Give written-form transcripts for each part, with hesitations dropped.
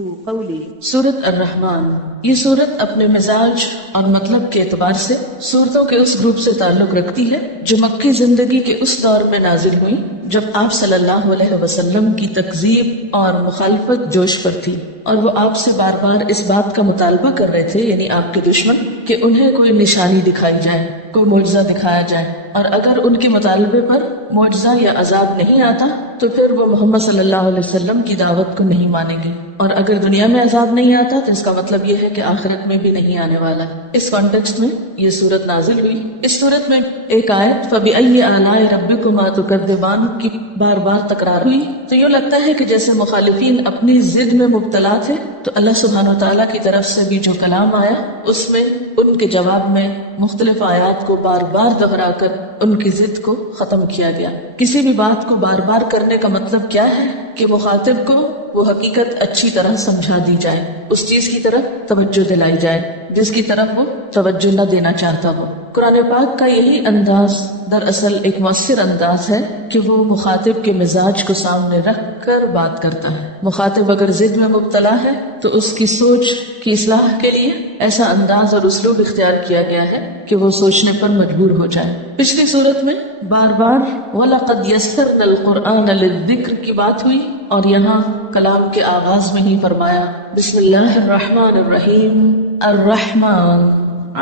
قولی سورت الرحمن، یہ سورت اپنے مزاج اور مطلب کے اعتبار سے سورتوں کے اس گروپ سے تعلق رکھتی ہے جو مکی زندگی کے اس دور میں نازل ہوئی جب آپ صلی اللہ علیہ وسلم کی تکذیب اور مخالفت جوش پر تھی، اور وہ آپ سے بار بار اس بات کا مطالبہ کر رہے تھے، یعنی آپ کے دشمن، کہ انہیں کوئی نشانی دکھائی جائے، کوئی معجزہ دکھایا جائے، اور اگر ان کے مطالبے پر معجزہ یا عذاب نہیں آتا تو پھر وہ محمد صلی اللہ علیہ وسلم کی دعوت کو نہیں مانیں گے، اور اگر دنیا میں عذاب نہیں آتا تو اس کا مطلب یہ ہے کہ آخرت میں بھی نہیں آنے والا۔ اس کانٹیکسٹ میں یہ سورت نازل ہوئی۔ اس سورت میں ایک آیت فَبِأَيِّ آلَاءِ رَبِّكُمَا تُكَذِّبَانِ کی بار بار تکرار ہوئی، تو یہ لگتا ہے کہ جیسے مخالفین اپنی ضد میں مبتلا تھے تو اللہ سبحانہ وتعالیٰ کی طرف سے بھی جو کلام آیا اس میں ان کے جواب میں مختلف آیات کو بار بار دہرا کر ان کی ضد کو ختم کیا گیا۔ کسی بھی بات کو بار بار کرنے کا مطلب کیا ہے کہ مخاطب کو وہ حقیقت اچھی طرح سمجھا دی جائے، اس چیز کی طرف توجہ دلائی جائے جس کی طرف وہ توجہ نہ دینا چاہتا ہو۔ قرآن پاک کا یہی انداز دراصل ایک مؤثر انداز ہے کہ وہ مخاطب کے مزاج کو سامنے رکھ کر بات کرتا ہے۔ مخاطب اگر ضد میں مبتلا ہے تو اس کی سوچ کی اصلاح کے لیے ایسا انداز اور اسلوب اختیار کیا گیا ہے کہ وہ سوچنے پر مجبور ہو جائے۔ پچھلی صورت میں بار بار وَلَقَدْ يَسَّرْنَا الْقُرْآنَ لِلذِّكْرِ کی بات ہوئی، اور یہاں کلام کے آغاز میں ہی فرمایا بسم اللہ الرحمن الرحیم، الرحمن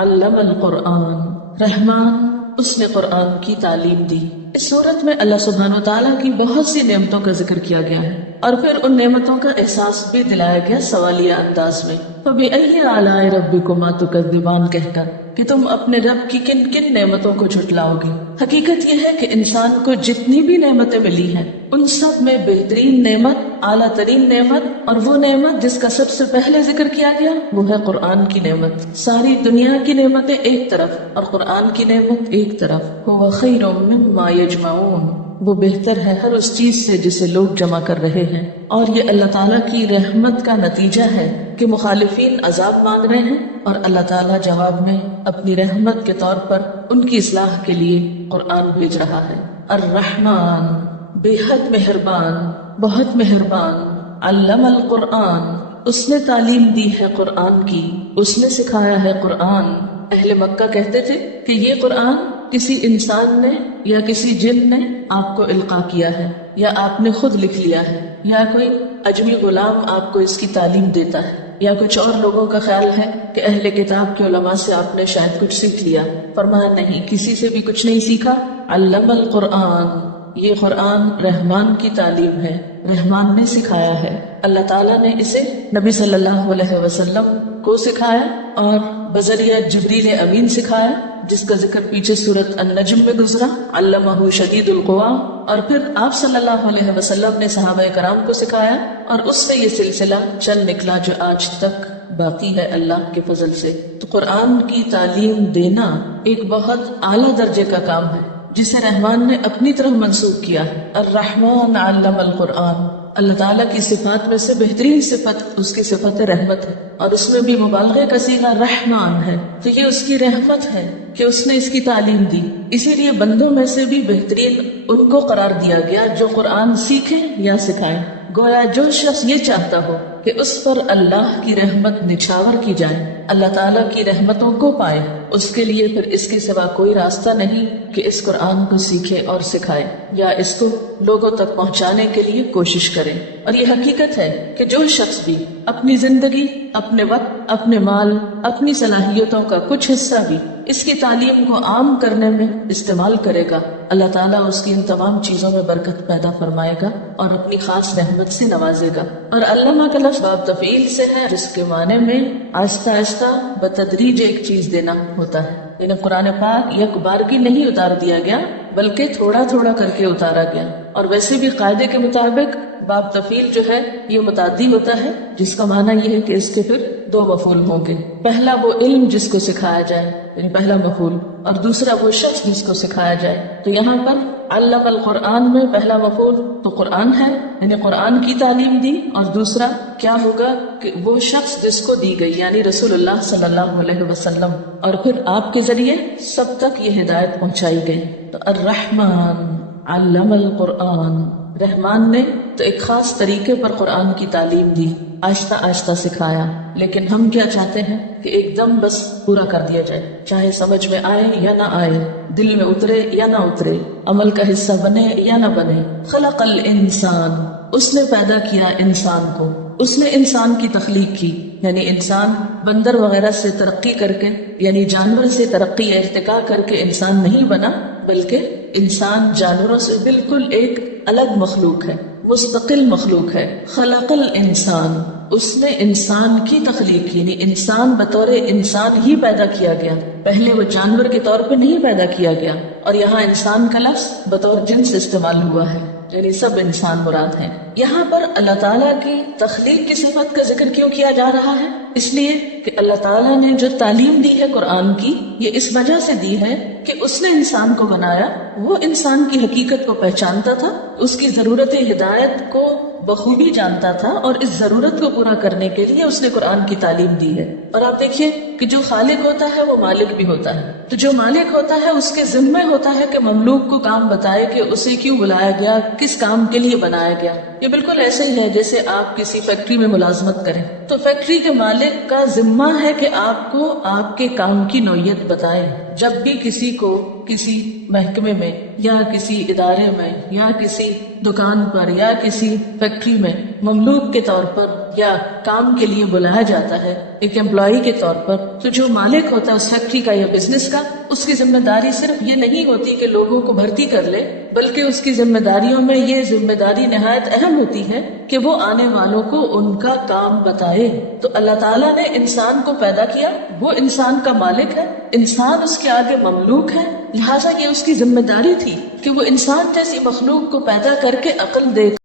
علم القرآن، رحمان اس نے قرآن کی تعلیم دی۔ اس صورت میں اللہ سبحانہ وتعالیٰ کی بہت سی نعمتوں کا ذکر کیا گیا ہے، اور پھر ان نعمتوں کا احساس بھی دلایا گیا سوالیہ انداز میں فَبِأَيِّ آلَاءِ رَبِّكُمَا تُكَذِّبَانِ کہہ کر کہ تم اپنے رب کی کن کن نعمتوں کو جھٹلاؤ گے۔ حقیقت یہ ہے کہ انسان کو جتنی بھی نعمتیں ملی ہیں ان سب میں بہترین نعمت، اعلیٰ ترین نعمت، اور وہ نعمت جس کا سب سے پہلے ذکر کیا گیا وہ ہے قرآن کی نعمت۔ ساری دنیا کی نعمتیں ایک طرف اور قرآن کی نعمت ایک طرف۔ هو خیر مما یجمعون، وہ بہتر ہے ہر اس چیز سے جسے لوگ جمع کر رہے ہیں، اور یہ اللہ تعالیٰ کی رحمت کا نتیجہ ہے کہ مخالفین عذاب مانگ رہے ہیں اور اللہ تعالیٰ جواب میں اپنی رحمت کے طور پر ان کی اصلاح کے لیے قرآن بھیج رہا ہے۔ الرحمن بے حد مہربان، بہت مہربان، علم القرآن اس نے تعلیم دی ہے قرآن کی، اس نے سکھایا ہے قرآن۔ اہل مکہ کہتے تھے کہ یہ قرآن کسی انسان نے یا کسی جن نے آپ کو القاء کیا ہے، یا آپ نے خود لکھ لیا ہے، یا کوئی اجمی غلام آپ کو اس کی تعلیم دیتا ہے، یا کچھ اور لوگوں کا خیال ہے کہ اہل کتاب کے علماء سے آپ نے شاید کچھ سیکھ لیا۔ فرمایا نہیں، کسی سے بھی کچھ نہیں سیکھا۔ علم القرآن، یہ قرآن رحمان کی تعلیم ہے، رحمان نے سکھایا ہے۔ اللہ تعالیٰ نے اسے نبی صلی اللہ علیہ وسلم کو سکھایا اور بذریعہ جبریل امین سکھایا، جس کا ذکر پیچھے سورت النجم میں گزرا، علمہ شدید القوا، اور پھر آپ صلی اللہ علیہ وسلم نے صحابہ کرام کو سکھایا، اور اس سے یہ سلسلہ چل نکلا جو آج تک باقی ہے اللہ کے فضل سے۔ تو قرآن کی تعلیم دینا ایک بہت اعلیٰ درجے کا کام ہے جسے رحمان نے اپنی طرف منسوخ کیا ہے۔ الرحمن علم القرآن، اللہ تعالیٰ کی صفات میں سے بہترین صفت اس کی صفت رحمت ہے، اور اس میں بھی مبالغے کا صیغہ رحمان ہے، تو یہ اس کی رحمت ہے کہ اس نے اس کی تعلیم دی۔ اسی لیے بندوں میں سے بھی بہترین ان کو قرار دیا گیا جو قرآن سیکھیں یا سکھائیں۔ گویا جو شخص یہ چاہتا ہو کہ اس پر اللہ کی رحمت نچھاور کی جائے، اللہ تعالیٰ کی رحمتوں کو پائے، اس کے لیے پھر اس کے سوا کوئی راستہ نہیں کہ اس قرآن کو سیکھے اور سکھائے یا اس کو لوگوں تک پہنچانے کے لیے کوشش کرے۔ اور یہ حقیقت ہے کہ جو شخص بھی اپنی زندگی، اپنے وقت، اپنے مال، اپنی صلاحیتوں کا کچھ حصہ بھی اس کی تعلیم کو عام کرنے میں استعمال کرے گا، اللہ تعالیٰ اس کی ان تمام چیزوں میں برکت پیدا فرمائے گا اور اپنی خاص رحمت سے نوازے گا۔ اور علامہ کا لفظ باب تفعیل سے ہے، جس کے معنی میں آہستہ آہستہ بتدریج ایک چیز دینا ہوتا ہے، یعنی قرآن پاک یک بارگی نہیں اتار دیا گیا بلکہ تھوڑا تھوڑا کر کے اتارا گیا۔ اور ویسے بھی قاعدے کے مطابق باب تفعیل جو ہے یہ متعدی ہوتا ہے، جس کا معنی یہ ہے کہ اس کے پھر دو مفعول ہوں گے۔ پہلا وہ علم جس کو سکھایا جائے، یعنی پہلا مفعول، اور دوسرا وہ شخص جس کو سکھایا جائے۔ تو یہاں پر علم القرآن میں پہلا مفعول تو قرآن ہے، یعنی قرآن کی تعلیم دی، اور دوسرا کیا ہوگا کہ وہ شخص جس کو دی گئی، یعنی رسول اللہ صلی اللہ علیہ وسلم، اور پھر آپ کے ذریعے سب تک یہ ہدایت پہنچائی گئی۔ تو الرحمن علم القرآن، رحمان نے تو ایک خاص طریقے پر قرآن کی تعلیم دی، آہستہ آہستہ سکھایا، لیکن ہم کیا چاہتے ہیں کہ ایک دم بس پورا کر دیا جائے، چاہے سمجھ میں آئے یا نہ آئے، دل میں اترے یا نہ اترے، عمل کا حصہ بنے یا نہ بنے۔ خلق الانسان، اس نے پیدا کیا انسان کو، اس نے انسان کی تخلیق کی، یعنی انسان بندر وغیرہ سے ترقی کر کے، یعنی جانور سے ترقی یا ارتقاء کر کے انسان نہیں بنا، بلکہ انسان جانوروں سے بالکل ایک الگ مخلوق ہے، مستقل مخلوق ہے۔ خلق الانسان، اس نے انسان کی تخلیق کی، یعنی انسان بطور انسان ہی پیدا کیا گیا، پہلے وہ جانور کے طور پہ نہیں پیدا کیا گیا۔ اور یہاں انسان کا لفظ بطور جنس استعمال ہوا ہے، یعنی سب انسان مراد ہیں۔ یہاں پر اللہ تعالیٰ کی تخلیق کی صفت کا ذکر کیوں کیا جا رہا ہے؟ اس لیے کہ اللہ تعالیٰ نے جو تعلیم دی ہے قرآن کی، یہ اس وجہ سے دی ہے کہ اس نے انسان کو بنایا، وہ انسان کی حقیقت کو پہچانتا تھا، اس کی ضرورت ہدایت کو بخوبی جانتا تھا، اور اس ضرورت کو پورا کرنے کے لیے اس نے قرآن کی تعلیم دی ہے۔ اور آپ دیکھیے کہ جو خالق ہوتا ہے وہ مالک بھی ہوتا ہے، تو جو مالک ہوتا ہے اس کے ذمہ ہوتا ہے کہ مملوک کو کام بتائے کہ اسے کیوں بلایا گیا، کس کام کے لیے بنایا گیا۔ یہ بالکل ایسے ہی ہے جیسے آپ کسی فیکٹری میں ملازمت کریں تو فیکٹری کے مالک کا ذمہ ہے کہ آپ کو آپ کے کام کی نوعیت بتائے۔ جب بھی کسی کو کسی محکمے میں یا کسی ادارے میں یا کسی دکان پر یا کسی فیکٹری میں مملوک کے طور پر یا کام کے لیے بلایا جاتا ہے ایک امپلائی کے طور پر، تو جو مالک ہوتا ہے اس فیکٹری کا یا بزنس کا، اس کی ذمہ داری صرف یہ نہیں ہوتی کہ لوگوں کو بھرتی کر لے، بلکہ اس کی ذمہ داریوں میں یہ ذمہ داری نہایت اہم ہوتی ہے کہ وہ آنے والوں کو ان کا کام بتائے۔ تو اللہ تعالیٰ نے انسان کو پیدا کیا، وہ انسان کا مالک ہے، انسان اس کے آگے مملوک ہے، لہٰذا یہ اس کی ذمہ داری تھی کہ وہ انسان جیسی مخلوق کو پیدا کر کے عقل دے